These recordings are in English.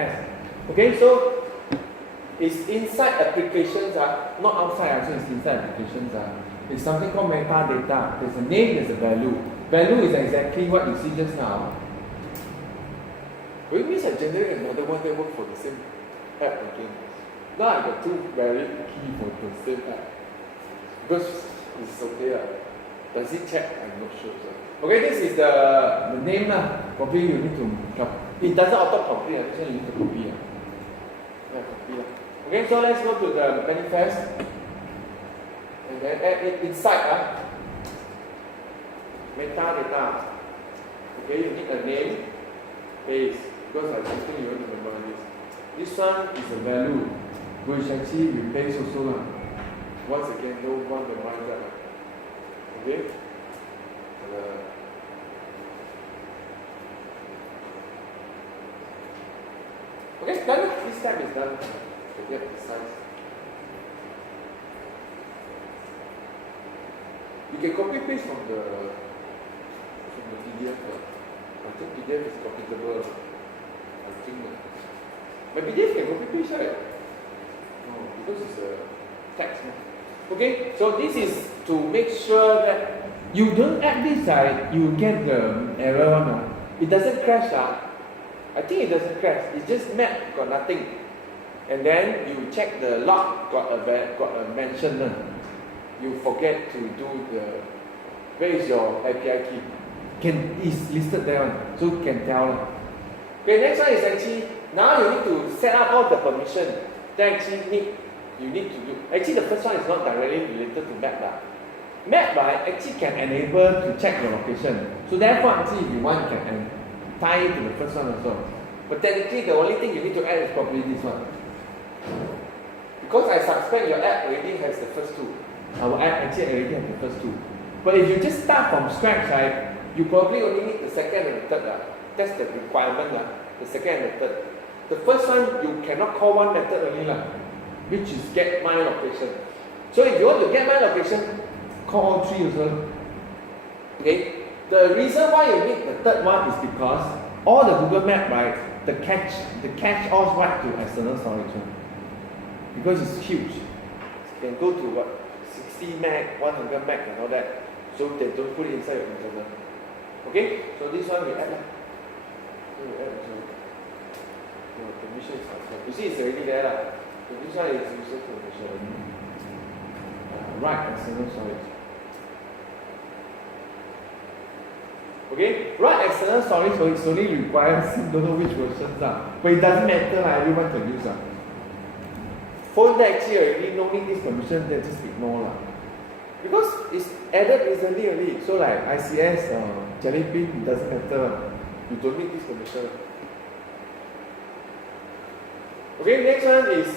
test. Okay, so it's inside applications, not outside, so it's inside applications. It's something called metadata. There's a name, there's a value. Value is exactly what you see just now. Which means I generate another one that works for the same app again. Now I got two very key for the same app. Because it's okay. Does it check? I'm not sure. Okay, this is the name. Probably you need to copy. It doesn't auto-complete, this one you need to copy. Copy. Okay, so let's go to the manifest. And then add it inside. Metadata. Okay, you need a name, base. Because I don't think you want to remember this. This one is a value, which actually replace also. Once again, no one reminds that. Okay? Okay, done. This step is done. Forget the size. You can copy paste from the PDF. I think PDF is copyable. I think. But PDF can copy paste, right? No, because it's a text. Okay, so this is to make sure that you don't add this side, you get the error one. It doesn't crash. I think it doesn't crash. It's just map, got nothing. And then you check the log, got a mention. You forget to do the, where is your API key? It's listed there, so you can tell. Okay, next one is actually, now you need to set up all the permission. Then actually you need to do, actually the first one is not directly related to map. Map, right, actually can enable to check your location. So therefore, actually if you want, you can tie it to the first one also. But technically, the only thing you need to add is probably this one. Because I suspect your app already has the first two. Our app actually already has the first two. But if you just start from scratch, right, you probably only need the second and the third. That's the requirement, the second and the third. The first one, you cannot call one method only, which is get my location. So if you want to get my location, call all three also. Okay? The reason why you need the third one is because all the Google Map, right, the cache all right to external storage. Because it's huge. It can go to what? 60 meg, 100 meg and all that. So they don't put it inside your internal. Okay? So this one we add. Permission is outside. You see it's already there. So this one is user permission. Right external storage. Okay, right external storage, so it only requires don't know which versions but it doesn't matter, everyone can use Phone that actually already no need this permission, they just ignore because it's added recently only. So like ICS, Jellybean, it doesn't matter. You don't need this permission. Okay, next one is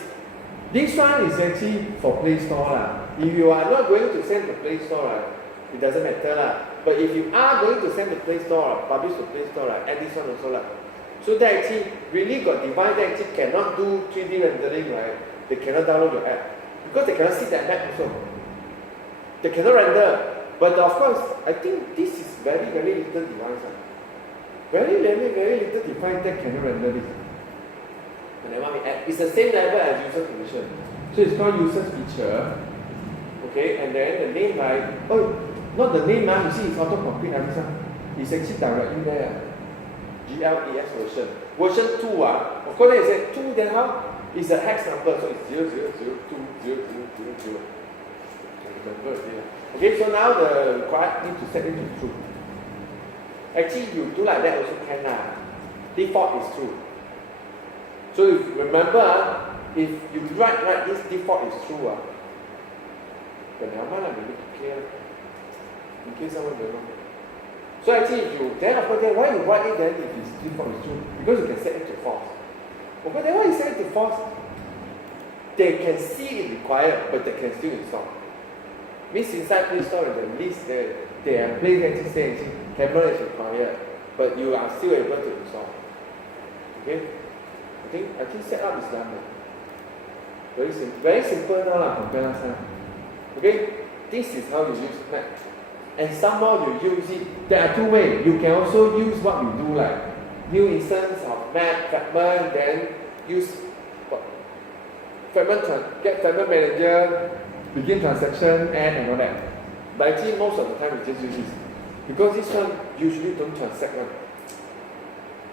this one is actually for Play Store If you are not going to send to Play Store it doesn't matter But if you are going to send to Play Store, publish to Play Store, add this one also So they actually really got device that actually cannot do 3D rendering, right? They cannot download your app because they cannot see that map also. They cannot render. But of course, I think this is very, very little device. Very little device that cannot render this. And then what we add, it's the same level as user permission. So it's called users feature. Okay, and then the name, right? Oh, not the name, you see it's auto-complete. It's actually directly there. GLES version. Version 2, of course, they said 2, then how? It's a hex number, so it's 0002000. Remember it. Okay, so now the required need to set it to true. Actually, you do like that also can. Default is true. So if you remember, if you write this default is true, but now we need to clear in case someone doesn't know. So actually, if you then after that, why you write it then if it's default is true? Because you can set it to false. Okay, then why you set it to false? They can see it required, but they can still install. Means inside Play Store, the list they are playing actually saying camera is required, but you are still able to install. Okay, I think setup is done. Very simple now compared last time. Okay, this is how you use Mac. And somehow you use it. There are two ways. You can also use what we do, like new instance of map, fragment, then use get fragment manager, begin transaction, and all that. But actually most of the time we just use this. Because this one usually don't transact one.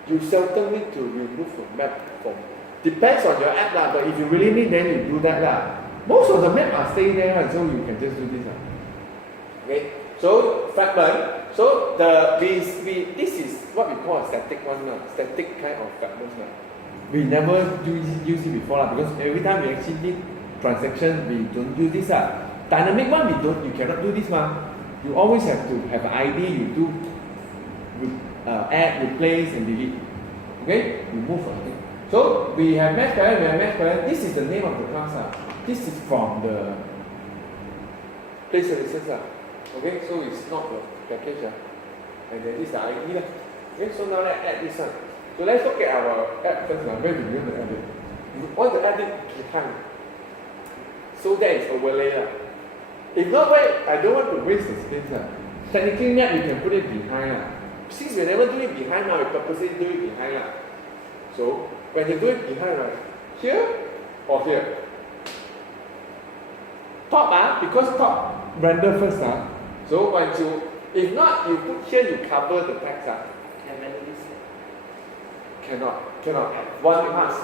You seldom need to remove a map from. Depends on your app lah, but if you really need, then you do that lah. Most of the map are staying there, so you can just do this lah. Okay, so fragment. So this is what we call a static one lah, static kind of fragment lah. We never use it before lah, because every time we actually need transaction, we don't do this lah. Dynamic one, you cannot do this mah. You always have to have an ID. You do add, replace, and delete. Okay, remove. Okay. So we have mesh parent. This is the name of the class. This is from the play services. Okay, so it's not a package. And then this is the ID. Okay, so now let's add this one. So let's look at our app first. Where do we want to add it? We want to add it behind. So that is overlay. If not, I don't want to waste the space. Technically, you can put it behind. Since we never do it behind, now we purposely do it behind. So when you do it behind, right, here or here? Top, because top render first. So once if not, you put here, you cover the text. Cannot. One pass.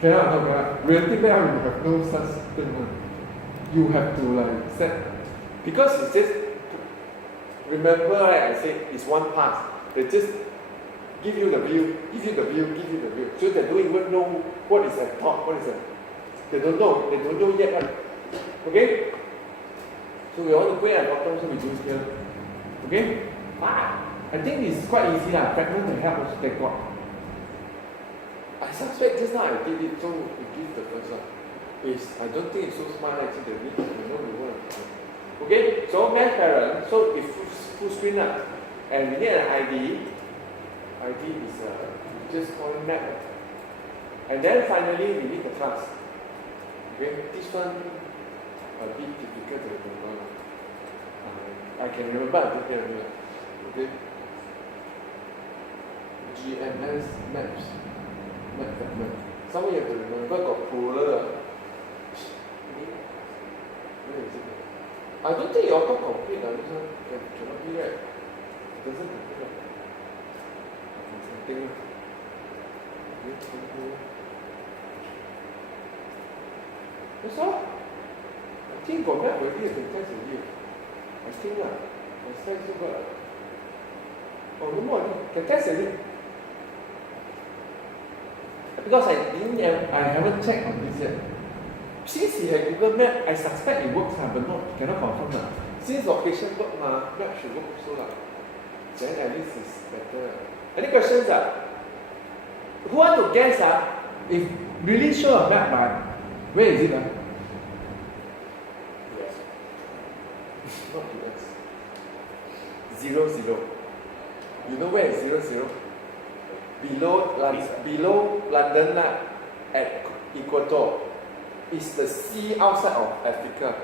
Cannot. Reality now you have no such thing. You have to set, because it's just, remember right, I said it's one pass. They just give you the view. So they don't even know what is at top, what is at. They don't know yet. Right? Okay? So we want to put it at bottom, so we do it here. Okay? I think it's quite easy lah. Fragment can help us take out. I suspect just now I did it, so we give the first one. I don't think it's so smart actually. Okay, so mesh parent, so it's full screen and we need an ID. ID is just call it map. And then finally we need the class. Okay, this one a bit difficult to remember. I can remember a bit here. Okay. GMS maps. Map fragment. Some of you have to remember got cooler. Where is it? I don't think you auto-complete. This one cannot be right. It doesn't complete. Something. That's all. I think got map already. You can test already. I think Let's test it got. Oh, no more. Can test already. Because I haven't checked on this yet. Since he had Google Map, I suspect it works, but cannot confirm. Since location work, map should work also. Then at least it's better. Any questions? Who want to guess? If really show a map, where is it? Yes. Not US. 0, 0. You know where is 0, 0? Below London at Equator. Is the sea outside of Africa.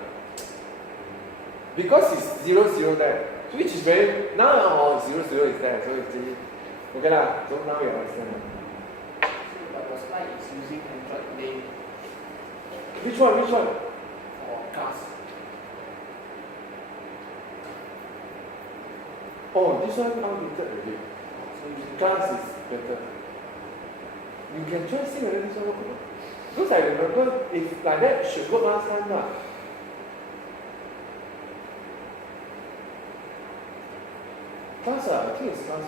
Because it's 0, 0 there. Which is very, now 0, 0 is there. So it's okay lah. So now we understand. So the slide is using Android name. Which one? Or class. Oh, this one outdated already. So class is better. You can try see whether this one works. Because I remember, if like that, it should work last time. Class, I think it's class.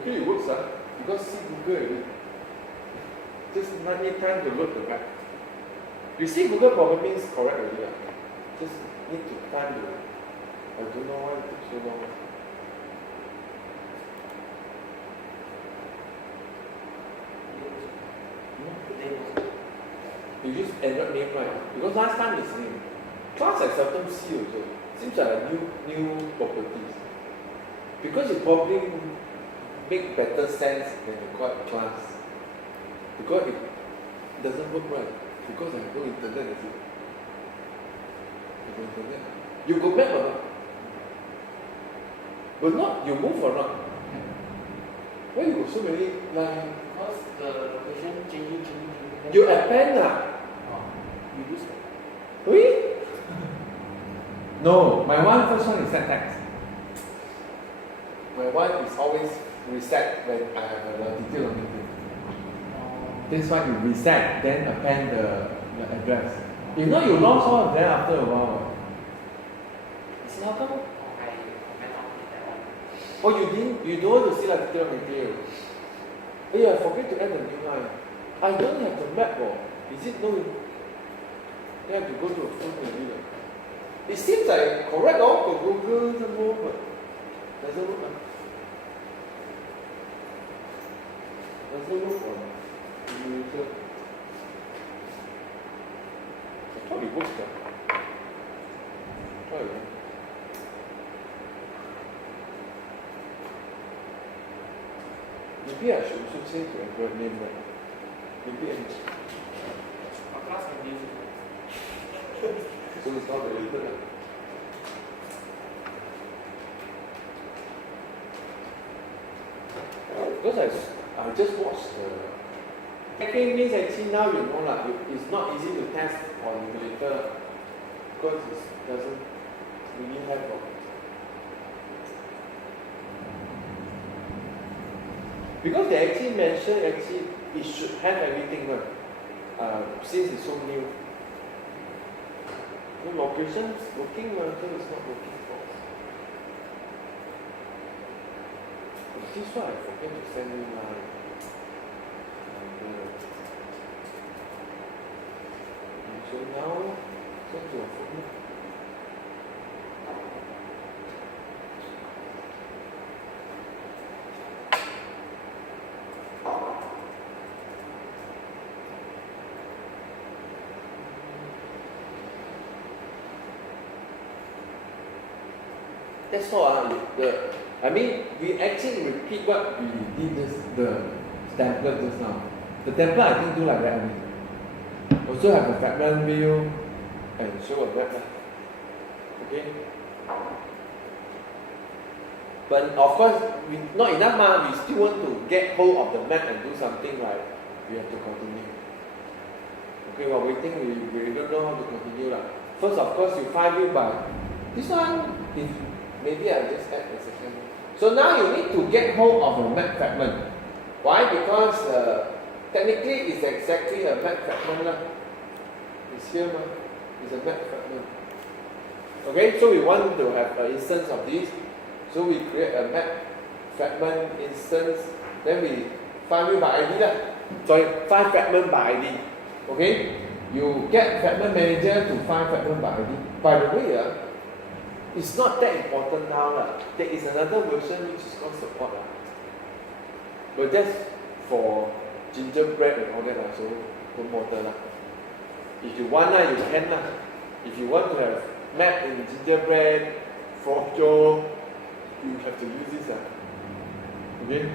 Okay, it works, because see Google already. Just not need time to load the map. You see Google probably means correct already. Just need to time to, I don't know why it took so long. You use Android name, right? Because last time it's name. Class I seldom see also. Seems like a new properties. Because it probably make better sense than you call it class. Because it doesn't work right. Because I have no internet, is it? I have no internet. You go back or not? But not, you move or not? Why you got so many lines? Because the location changing. You append ah? Oh, you use it. Really? No, my first one is set text. My one is always reset when I have a latitude or longitude. This one you reset, then append the address. If not, you lost all of them after a while. So how come? I went out with that one. Oh, you didn't? You don't want to see latitude or longitude? Oh yeah, I forget to add the new line. I don't have the map. Oh. Is it no? You have to go to a phone maybe. It seems like correct for Google some more, but doesn't look like. Doesn't look on user. I thought it works. Try it. Maybe I should also change to Android name. Maybe Our class can use it. so it's not related. Because I just watched the hacking means actually now you know like it's not easy to test on emulator because it doesn't really have because they actually mentioned it should have everything since it's so new. The location is working, so it's not working for us. This one I forget to send you line. So now, send to your phone. That's all. I mean, we actually repeat what we did the template just now. The template I think do like that only. Also have a fragment view and show a map. Okay. But of course, not enough. We still want to get hold of the map and do something like we have to continue. Okay, while waiting, we don't know how to continue. First, of course, you find view by this one. Maybe I'll just add a second. So now you need to get hold of a map fragment. Why? Because technically it's exactly a map fragment. It's here, it's a map fragment. Okay, so we want to have an instance of this. So we create a map fragment instance. Then we find view by ID. Find fragment by ID. Okay, you get fragment manager to find fragment by ID. By the way, it's not that important now. There is another version which is called support. But that's for gingerbread and all that. So don't bother. If you want, you can. If you want to have map in gingerbread, Frojo, you have to use this. Okay?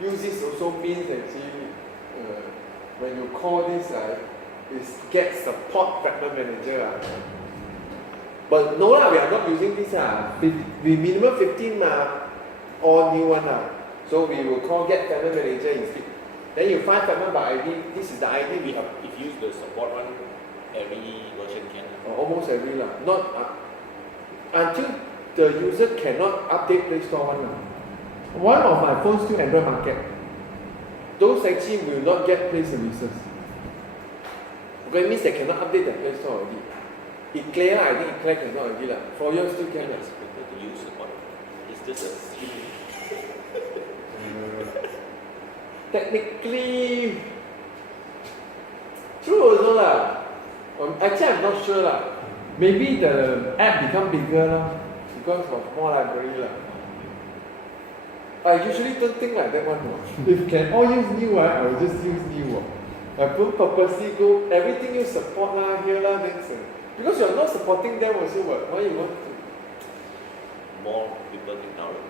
Use this also means actually when you call this, is get support fragment manager. But no, we are not using this. We minimum 15 all new one. So we will call get fragment manager instead. Then you find fragment by ID. This is the ID we have. If you use the support one, every version can. Almost every not until the user cannot update Play Store one. One of my phones still Android Market. Those actually will not get Play services. Okay, it means they cannot update the Play Store already. It clear, I think it clear cannot already. For yours still can. It's better to use support. It's just a skill. Technically, true also actually, I'm not sure Maybe the app become bigger because of more library I usually don't think like that one. If can all use new, I will just use new. I don't purposely go everything you support here then because you're not supporting them also. Why you want to? More people can download.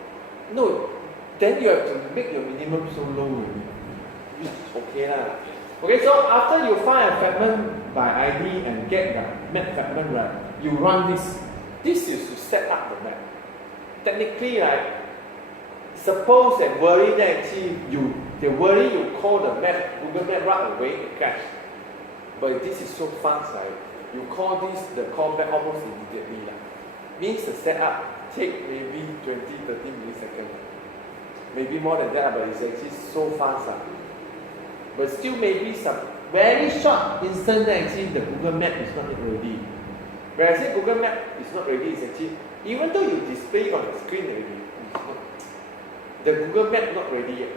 No, then you have to make your minimum so low already. Which is okay Okay, so after you find a fragment by ID and get the map fragment, you run this. This is to set up the map. Technically, suppose and worry that actually they worry you call the map, Google Map right away, it crash. But this is so fast, right? You call this the callback almost immediately. Means the setup take maybe 20-30 milliseconds. Maybe more than that, but it's actually so fast. But still maybe some very short instant that actually the Google Map is not ready. When I say Google Map is not ready, it's actually, even though you display on the screen already, it's not, the Google Map not ready yet.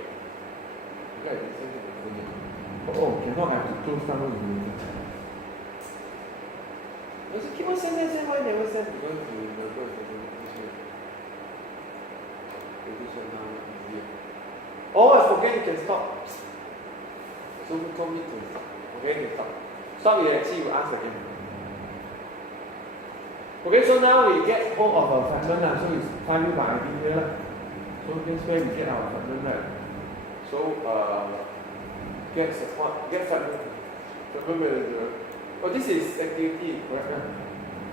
Oh, cannot have to close down the I said, keep on send, why never send? Because you remember this one now easier. Oh, I forget you can stop. So you told me to stop. Okay, you can stop. Stop, you actually will ask again. Okay, so now we get hold of our fragment, so it's find you by ID here. So this way we get our fragment, right? So get support, get fragment manager. Oh, this is activity, correct?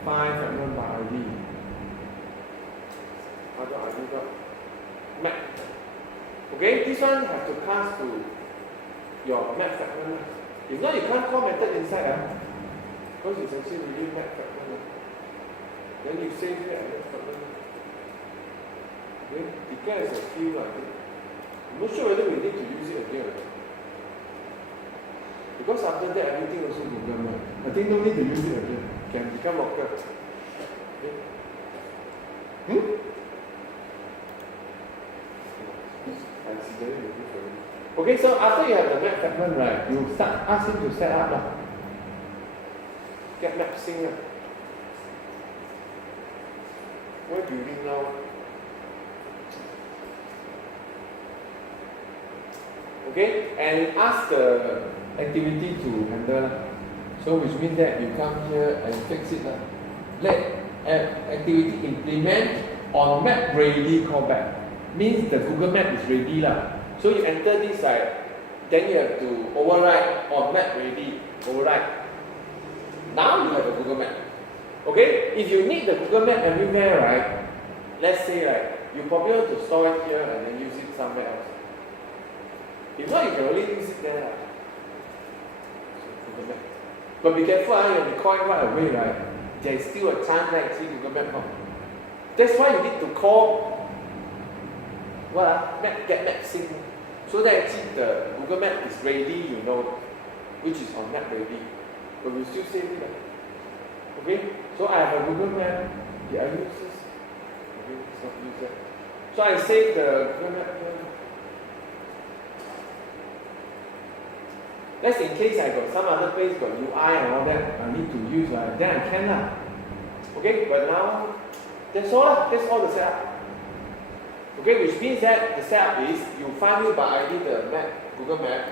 Find fragment by ID. How do ID got? Map. Okay, this one have to pass to your map fragment. If not, you can't call method inside. Because it's actually really map fragment. Then you save it and fragment. Then declare as a field. I'm not sure whether we need to use it again. Because after that, everything also Google Map. I think no need to use it again. Can become local. Okay. Okay, so after you have the map fragment, right, you start asking to set up. Get map sync. What are you doing now? Okay, and ask the activity to handle. So which means that you come here and fix it. Let activity implement on map ready callback. Means the Google Map is ready. So you enter this side, then you have to override on map ready, override. Now you have a Google Map. Okay, if you need the Google Map everywhere, right? Let's say you probably want to store it here and then use it somewhere else. If not, you can only use it there. Google Map. But be careful, you be calling right away, right? There is still a chance that actually Google Map comes. That's why you need to call get map sync. So that actually the Google Map is ready, you know, which is on map ready. But we still save it. Okay? So I have a Google Map. Did I use this? Okay, it's not used yet. So I save the Google Map here. That's in case I got some other place, got UI and all that, I need to use, then I can. Okay, but now, that's all the setup. Okay, which means that the setup is, you find it by ID the map, Google Map,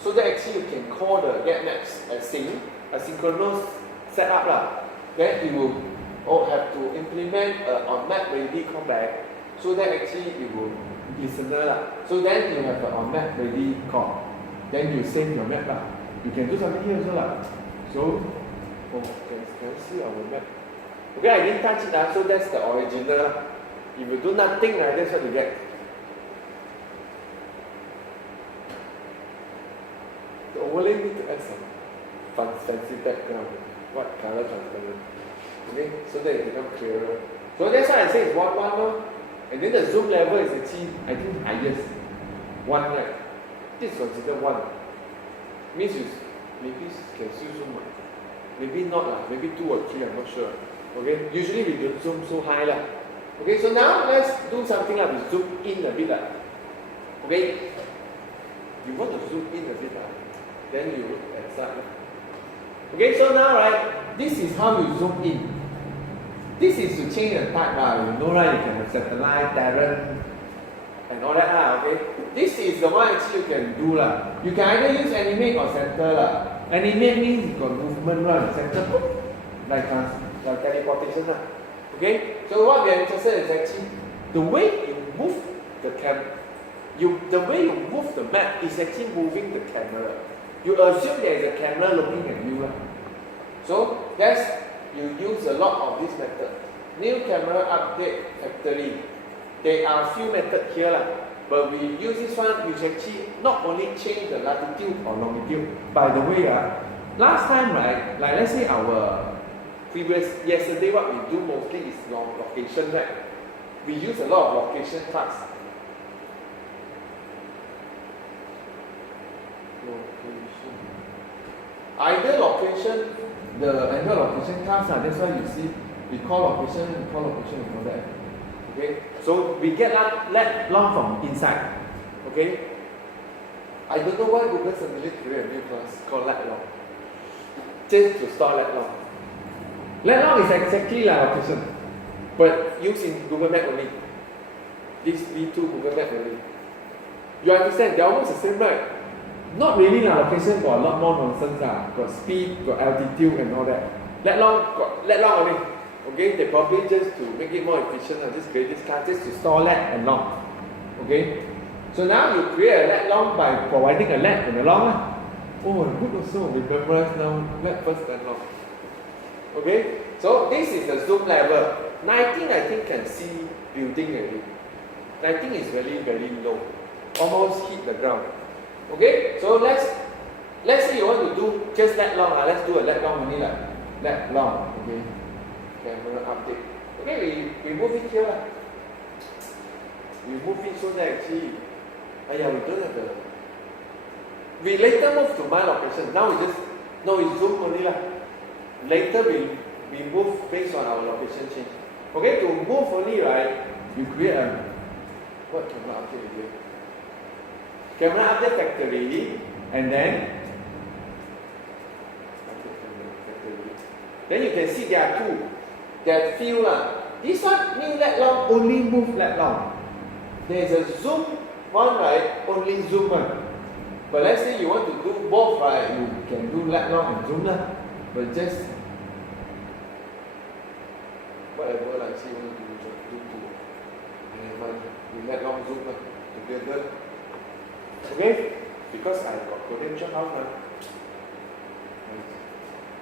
so that actually you can call the get maps as a synchronous setup. Then you will have to implement on map ready callback, so that actually it will listener. So then you have the on map ready call. Then you save your map. You can do something here also. So, can you see our map? Okay, I didn't touch it. So that's the original. If you do nothing, that's what you get. The overlay need to add some fancy background. What color transparent? Okay, so that it becomes clearer. So that's why I say it's 1:1. And then the zoom level is actually, I think, highest. 1, right? This is considered 1. Means you maybe can still zoom. Maybe not. Maybe 2 or 3, I'm not sure. Okay? Usually we don't zoom so high. Okay, so now let's do something like we zoom in a bit. Okay? You want to zoom in a bit. Then you look at side. Okay, so now, right, this is how you zoom in. This is to change the type, you know, right? You can have satellite, Terran, and all that, okay? This is the one actually you can do, You can either use animate or center, Animate means you got movement, center, like teleportation, Okay? So what we are interested is actually the way you move the the way you move the map is actually moving the camera. You assume there is a camera looking at you, So that's you use a lot of this method. New camera update factory. There are few methods here, but we use this one, you can actually not only change the latitude or longitude. By the way, last time, right, like let's say our yesterday, what we do mostly is location, right? We use a lot of location tags. Location. Either location, the Android location tags, that's why you see we call location, and all that. Okay, so we get let long from inside. Okay, I don't know why Google suddenly create a new class called let long, just to store let long. Let long is exactly like location, but used in Google Map only. This V2 Google Map only. You understand? They're almost the same, right? Not really location, got a lot more nonsense. Got speed, got altitude and all that. Let long only. Okay, they probably just to make it more efficient, just create this class just to store let and long. Okay, so now you create a let long by providing a let and a long. Oh, good also. We memorize now let first and long. Okay, so this is the zoom level. 19, I think, can see building already. 19 is very, very low, almost hit the ground. Okay, so let's say you want to do just let long. Let's do a let long only, let long. Okay. Camera update. Okay, we move it here. We move it so that actually, we don't have the. We later move to my location. Now we zoom only Later we move based on our location change. Okay, to move only, right? We create a what camera update we do? Camera update factory, and then you can see there are two. There are few. This one new let long, only move let long. There is a zoom one, right? Only zoom one. But let's say you want to do both, right? You can do let long and zoom but just whatever say you want to do two. And we let long zoom together. Okay? Because I got credential out.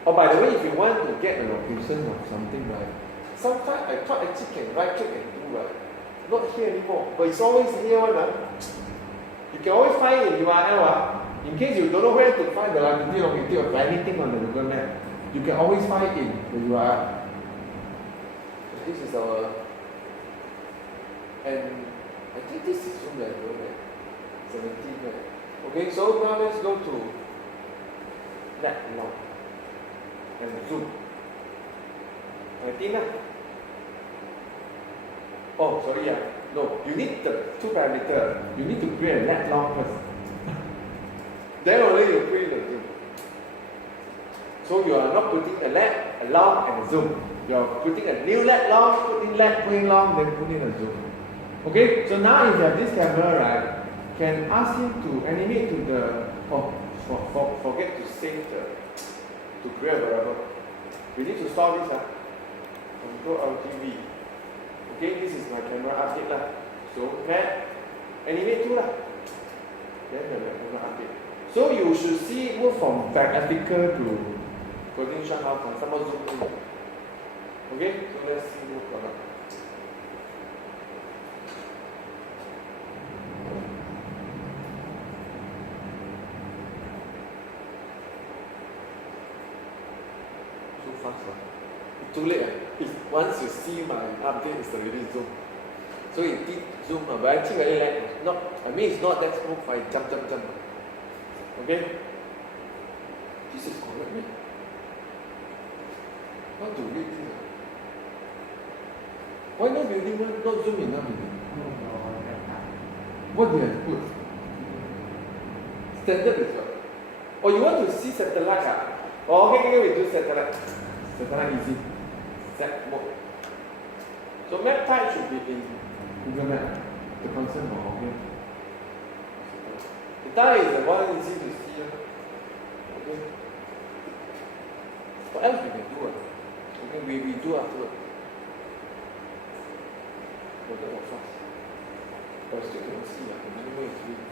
Oh, by the way, if you want to get a location of something, right? Sometimes I thought actually can right click and do, right? Not here anymore, but it's always here one. You can always find a URL. In case you don't know where to find the latitude, longitude of anything on the Google Map, you can always find in the URL. So this is our, and I think this is zoom level, right? 17, right? Okay, so now let's go to let long. And zoom. 19. Oh, sorry. No, you need the two parameters. You need to create a let long first. Then only you create the zoom. So you are not putting a let, a long, and a zoom. You are putting a new let long, putting let, putting long, then putting a zoom. Okay, so now if you have this camera, right, can ask him to animate to the. Oh, forget to save the. To create a variable. We need to store this. Control LTV. Okay, this is my camera update. So animate to then the camera update. So you should see move from back article to coding house and some more zoom in. Okay, so let's see move on. It's too late. If once you see my update, it's already zoom. So it did zoom, but actually very light. Not, I mean it's not that smooth. I jump. Okay. This is correct, right? How to read this? Why not building one? Not zoom enough? What do you have put? Standard is what? Oh, you want to see satellite? Oh, okay, we do satellite. Satellite easy. Set mode. So map type should be in Google Map. The concept of okay. The type is the one easy to see. Okay. What else we can do? Okay, we do afterward. Oh, that was fast. But I still cannot see. I don't know where it's read.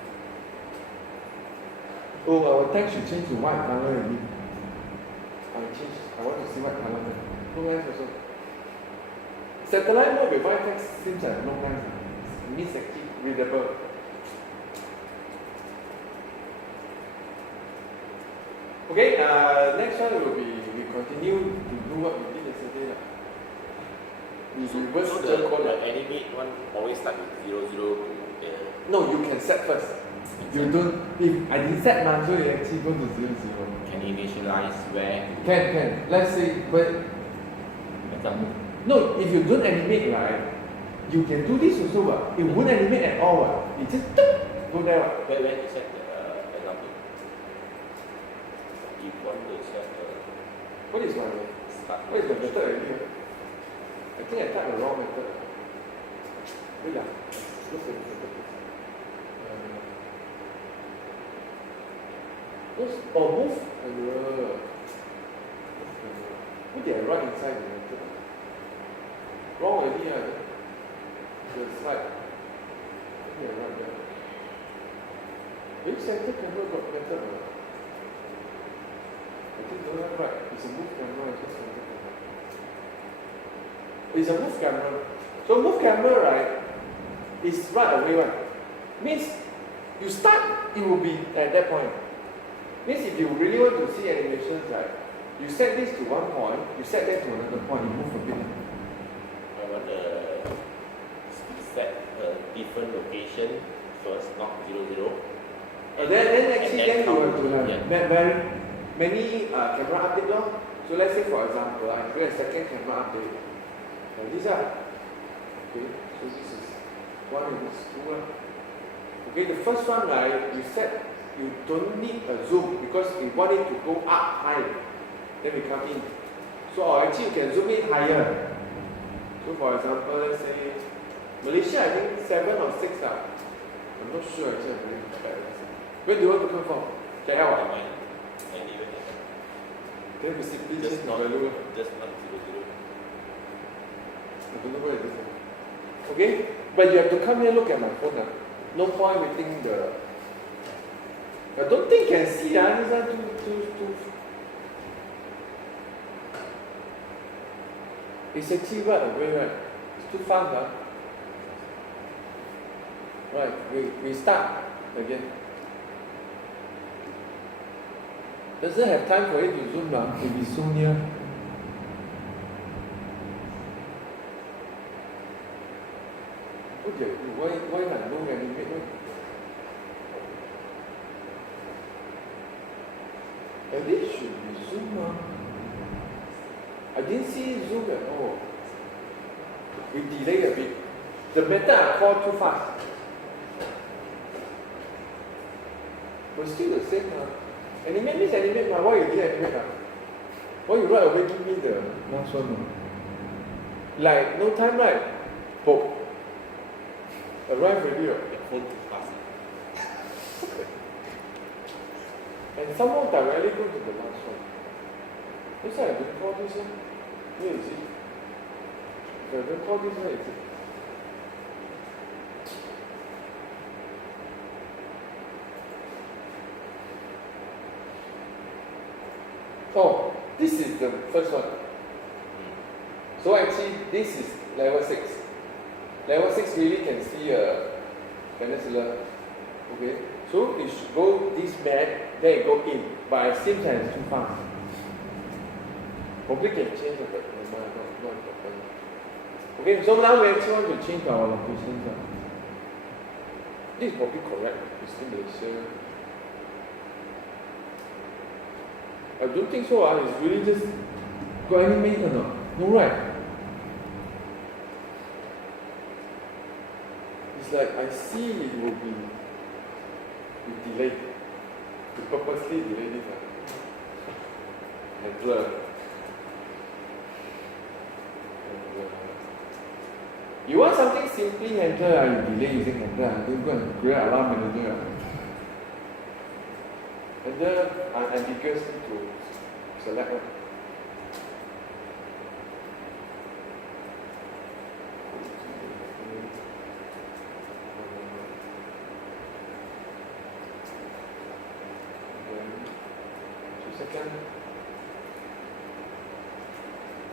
Oh, our text should change to white color already. I want to see what color. No nice also. Satellite mode with white text seems like no nice. means actually readable. Okay, next one will be we continue to do what we did yesterday. We reverse So the code. the animate one always start with 00 to No, you can set first. You don't. If I didn't set man, so you actually go to 00. can initialize where Can. Let's say, but example. no, if you don't animate, right, you can do this also. It won't animate at all. It just go there. Where you set the example? If you want to set the What is my start. what is the method already? I think I typed the wrong method. Wait, look at the method. Move camera. What did I write inside the method? Wrong already. The slide. What did I write there? Which center camera got method? I think don't have right. It's a move camera. It's just center camera. It's a move camera. So move camera, right, is right away one. Means you start, it will be at that point. Means if you really want to see animations, right, you set this to one point, you set that to another point, you move a bit. I want to set a different location first, not 00. Then actually then you want to have yeah. very many camera update law. So let's say for example, I create a second camera update. Like this okay, so this is one and this is two. Okay, the first one, right, you don't need a zoom because we want it to go up high. Then we come in. So actually you can zoom in higher. So for example, let's say Malaysia, I think 7 or 6 I'm not sure actually. I'm really bad. Where do you want to come from? KL? Anyway, Then we simply just change not the value. just not 00. I don't know where it is. Okay? But you have to come here look at my phone. No point waiting the. I don't think you can see. This one too. It's actually right away, right? It's too fast. Right, we start again. Doesn't have time for it to zoom now. It will be so near. Okay, why not no animate? At least should be zoom. I didn't see zoom at all. We delay a bit. The method are called too fast. But still the same. Animate means animate. Why you didn't animate? Why you right away give me the last one? Like no time, right? Hope. Arrive already. The phone too fast. And someone directly go to the last one. That's why I don't call this one. Where is it? If I don't call this one, is it? Oh, this is the first one. So actually, this is level 6. Level 6 really can see a peninsula. Okay, so it should go this bad, then it go in. But it seems that it's too fast. Probably can change the not important. Okay, so now we actually want to change our locations. This is probably correct. It's in Malaysia. I don't think so. It's really just got animate or not? No, right? It's like I see it will be delayed. We purposely delay this. And blur. You want something simply handler, you delay using handler. Don't go and create alarm manager. Handler are ambiguous to select one. Second.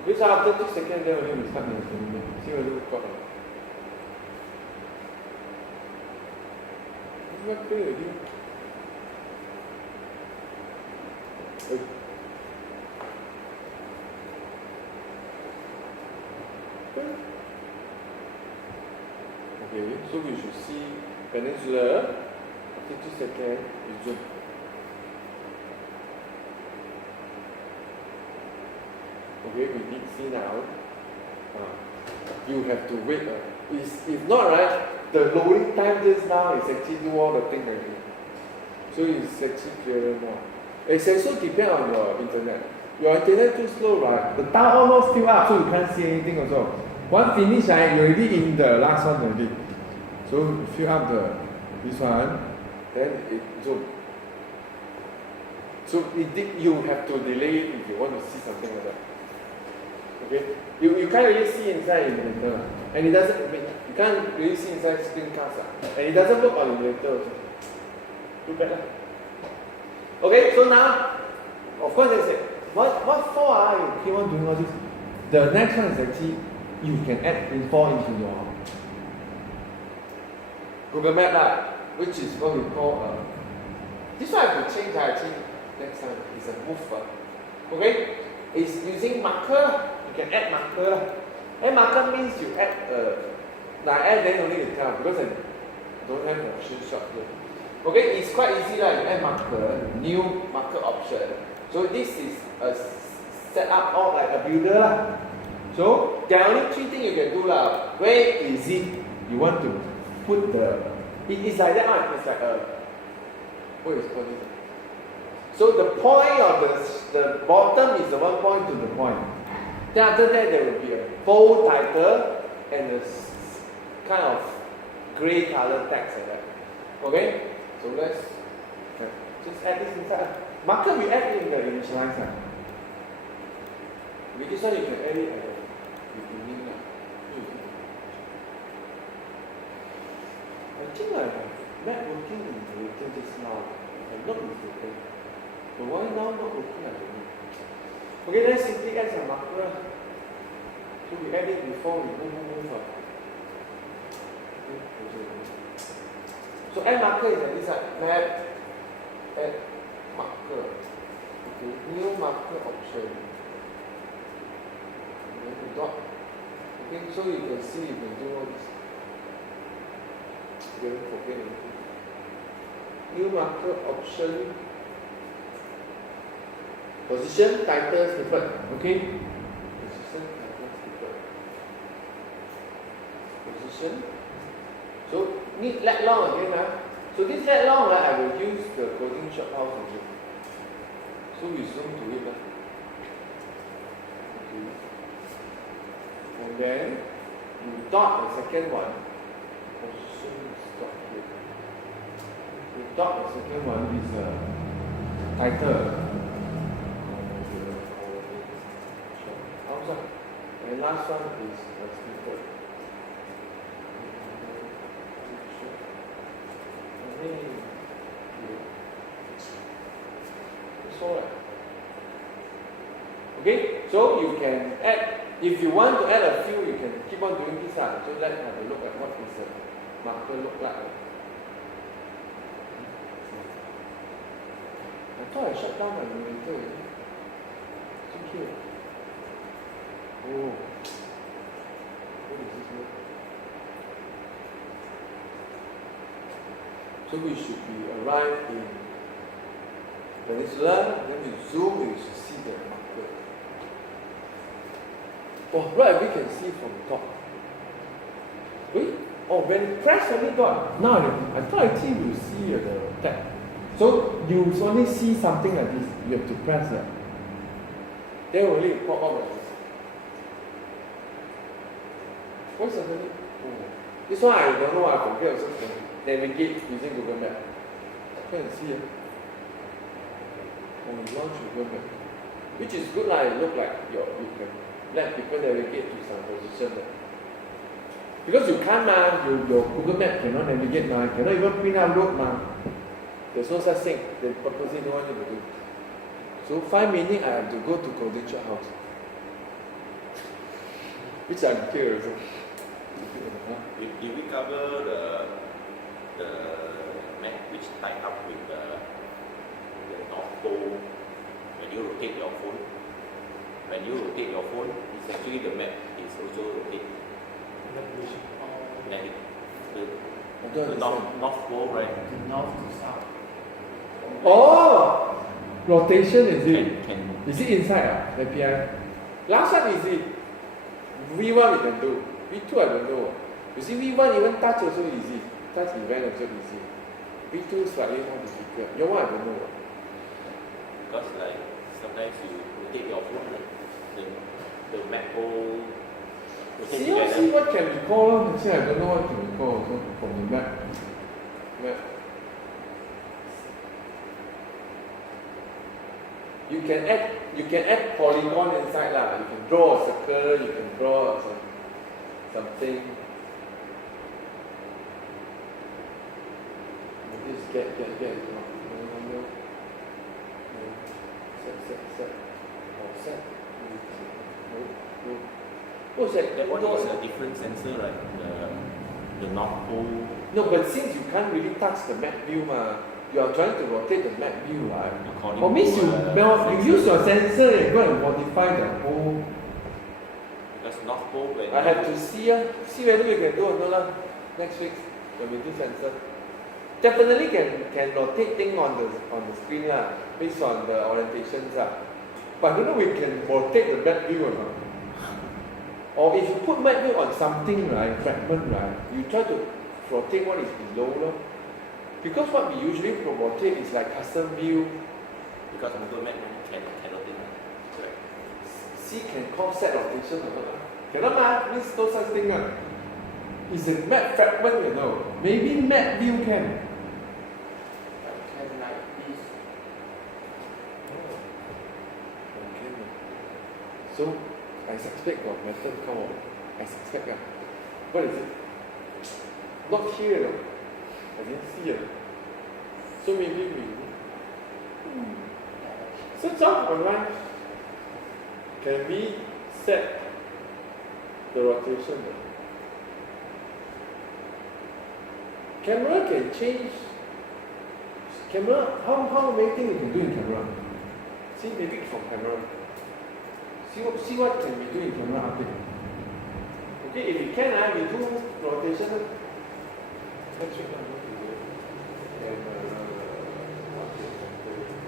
Because after 2 seconds, then only we start making. See whether we got it. What clear already? Okay, so we should see peninsula. After 2 seconds, we zoom. Okay, we did see now. You have to wait. If not, right, the loading time just now is actually do all the thing already. So it's actually clearer now. It's also depend on your internet. Your internet too slow, right? The tile almost fill up, so you can't see anything also. Once finish, right, you're already in the last one already. So you fill up this one, then it zoom. So you have to delay it if you want to see something like that. Okay? You can't really see inside emulator. And it doesn't, you can't really see inside screencast. And it doesn't work on emulator also. Too bad. Okay, so now, of course, I said, what for you keep on doing all this? The next one is actually, you can add info into your Google Map, which is what we call, this one I will change actually next time. It's a mover. Okay? It's using marker. You can add marker. Add marker means you add add then only you tell because I don't have the option shot here. Okay, it's quite easy you add marker, new marker option. So this is a set up all like a builder. So there are only 3 things you can do Where is it you want to put it's like that it's like what is called this? So the point of the bottom is the one point to the point. Then after that there will be a bold title and a kind of grey color text like that. Okay? So let's just add this inside. Marker we add in the initializer. With this one you can add it at the beginning. I think I have map working in the written just now. I'm not mistaken. But why now not working? I don't know. Okay, let's simply add some marker. So we add it before we move. So add marker is like this map, add marker. Okay, new marker option. And then the dot. Okay, so you can see you can do all this. You don't forget anything. New marker option. Position, title, snippet. Okay? Position, title, snippet. Position. So need let long again. So this let long I will use the coding shop house again. So we zoom to it. Okay. And then you dot the second one. Position is dot here. You dot the second one is title. And last one is a snippet. Okay, so you can add, if you want to add a few, you can keep on doing this. So let's have a look at what is the marker look like. I thought I shut down my monitor. So cute. Oh, what is this one? So we should be arrived in Peninsula, then we zoom, we should see the marker. Oh, right, we can see from top. Wait, oh, when you press only dot, now I thought actually you see the tab. So you only see something like this, you have to press that. Then only pop up like this. What's happening? Oh. This one I don't know, I forget also can navigate using Google Map. I can see it. Oh, we launch Google Map. Which is good it look like you can let people navigate to some position. Because you can't your Google Map cannot navigate cannot even print out road There's no such thing. They purposely don't want you to do. So 5 minutes I have to go to Coding House. Which I'm here also. Did we cover the Mac rotate your phone. When you rotate your phone, it's actually the map is also rotate. Like the north pole, right? The north to south. Oh, rotation is it? Can Is it inside API? Last time is it? V1 we can do. V2 I don't know. You see V1 even touch also easy. Touch event also easy. V2 slightly more difficult. Your one I don't know. because like sometimes you rotate your phone, right? The map pole rotate See together. what can we call? See, I don't know what can we call also from the map. You can add polygon inside lah. You can draw a circle, you can draw something. Just get. No. Set. Oh, set. No. What's that? That one is a different sensor, right? The north pole. No, but since you can't really touch the map view, you are trying to rotate the map view, right? According Or means to, you use your sensor and go and modify the whole. because north pole when I have to see whether we can do or not next week when we do sensor. Definitely can rotate thing on the screen based on the orientations But I don't know we can rotate the map view or not. Or if you put map view on something, right, fragment, right, you try to rotate what is below. Because what we usually rotate is like custom view. because Google Map can rotate. Correct. C can call set rotation or not? Cannot means no such thing It's a map fragment, Maybe map view can. Can like this. So I suspect your method come out. I suspect What is it? Not here I didn't see it. So maybe we search out online. Can we set the rotation? Camera can change. Camera, how many things we can do in camera? See maybe from camera. See what can we do in camera update. Okay, if we can, we do rotation. Next week.